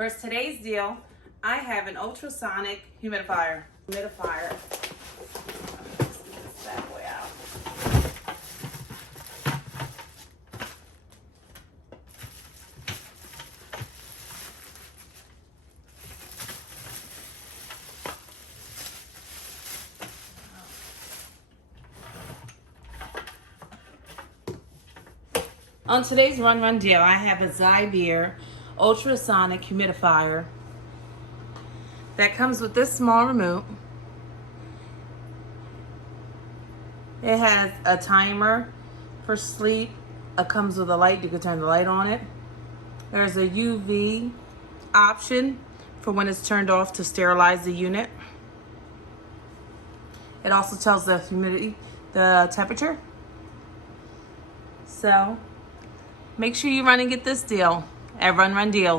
For today's deal, I have an ultrasonic humidifier. Let's get this bad boy out. On today's run deal, I have a Zybeer ultrasonic humidifier that comes with this small remote. It has a timer for sleep. It comes with a light. You can turn the light on it. There's a UV option for when it's turned off to sterilize the unit. It also tells the humidity, the temperature. So make sure you run and get this deal at Run Deal.